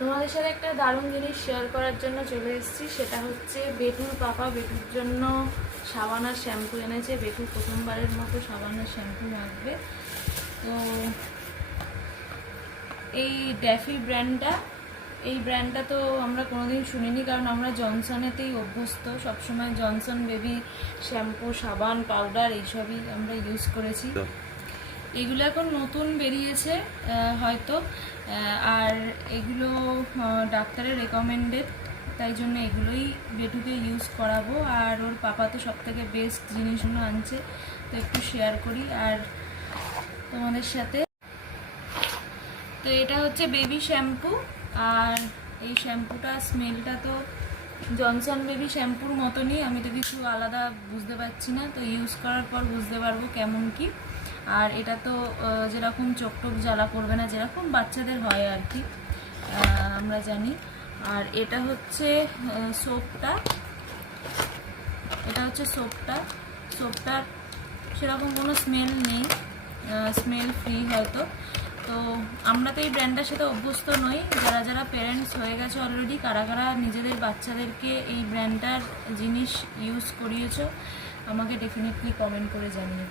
তোমাদের সাথে একটা দারুণ জিনিস শেয়ার করার জন্য চলে এসেছি। সেটা হচ্ছে বেটুর পাপা বেটুর জন্য সাবান আর শ্যাম্পু এনেছে। বেটু প্রথমবারের মতো সাবান আর শ্যাম্পু মাখবে। তো এই ড্যাফি ব্র্যান্ডটা, এই ব্র্যান্ডটা তো আমরা কোনোদিন শুনিনি, কারণ আমরা জনসনেতেই অভ্যস্ত। সবসময় জনসন বেবি শ্যাম্পু, সাবান, পাউডার এইসবই আমরা ইউজ করেছি। এগুলো এখন নতুন বেরিয়েছে হয়তো, আর এগুলো ডাক্তারের রেকমেন্ডেড, তাই জন্য এগুলোই বেটুকে ইউজ করাবো। আর ওর পাপা তো সবথেকে বেস্ট জিনিসগুলো আনছে, তো একটু শেয়ার করি আর তোমাদের সাথে। তো এটা হচ্ছে বেবি শ্যাম্পু, আর এই শ্যাম্পুটা স্মেলটা তো জনসন বেবি শ্যাম্পুর মতনই, আমি তো কিছু আলাদা বুঝতে পারছি না, তো ইউজ করার পর বুঝতে পারবো কেমন কি। আর এটা তো যেরকম চোখ টোক জ্বালা করবে না, যেরকম বাচ্চাদের হয় আর কি, আমরা জানি। আর এটা হচ্ছে সোপটা, এটা হচ্ছে সোপটার সেরকম কোনো স্মেল নেই, স্মেল ফ্রি হয়তো। তো আমরা তো এই ব্র্যান্ডটার সাথে অভ্যস্ত নই। যারা যারা পেরেন্টস হয়ে গেছে অলরেডি, কারা কারা নিজেদের বাচ্চাদেরকে এই ব্র্যান্ডটার জিনিস ইউজ করিয়েছো, আমাকে ডেফিনেটলি কমেন্ট করে জানিও।